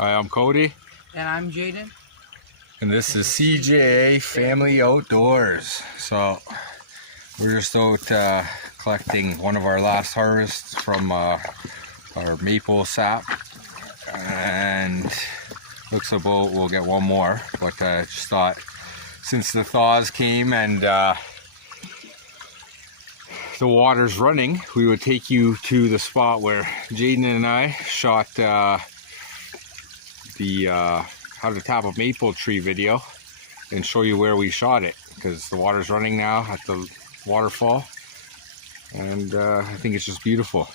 Hi, I'm Cody. And I'm Jaden. And this is CJA Family Outdoors. So we're just out collecting one of our last harvests from our maple sap. And looks about we'll get one more. But just thought since the thaws came and the water's running, we would take you to the spot where Jaden and I shot the how to tap a maple tree video and show you where we shot it, because the water's running now at the waterfall, and I think it's just beautiful.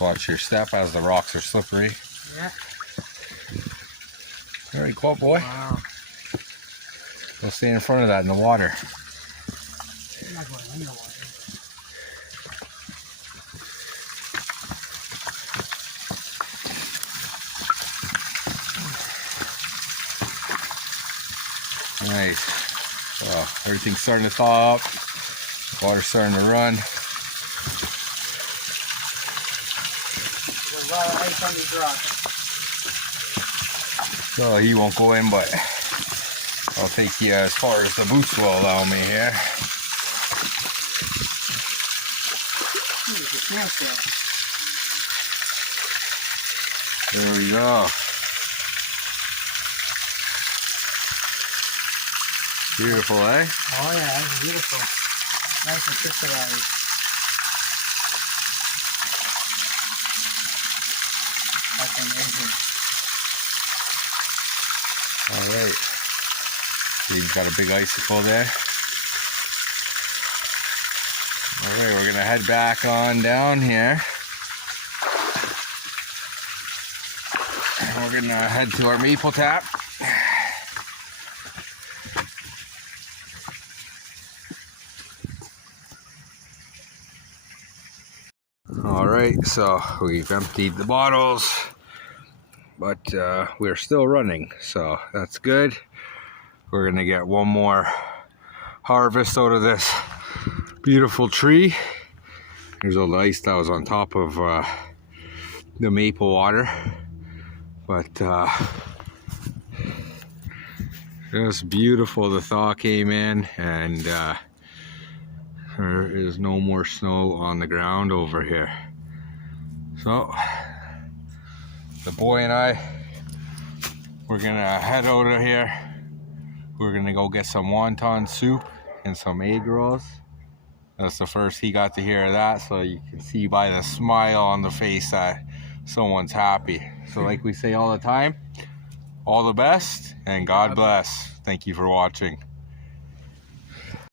Watch your step as the rocks are slippery. Yeah. Very cool, boy. Wow. Don't stay in front of that in the water. I'm not going in the water. Nice. Oh, everything's starting to thaw up. Water's starting to run. There's a lot of ice on these rocks. So he won't go in, but I'll take you as far as the boots will allow me here. There we go. Beautiful, eh? Oh yeah, that's beautiful. Nice and crystallized. That's amazing. Alright. You've got a big icicle there. Alright, we're gonna head back on down here. And we're gonna head to our maple tap. Alright, so we've emptied the bottles, but we're still running, so that's good. We're gonna get one more harvest out of this beautiful tree. There's all the ice that was on top of the maple water, but just beautiful. The thaw came in, and there is no more snow on the ground over here. So the boy and I, we're gonna head out of here. We're gonna go get some wonton soup and some egg rolls. That's the first he got to hear of that, so you can see by the smile on the face that someone's happy. So like we say all the time, all the best and God bless. Thank you for watching.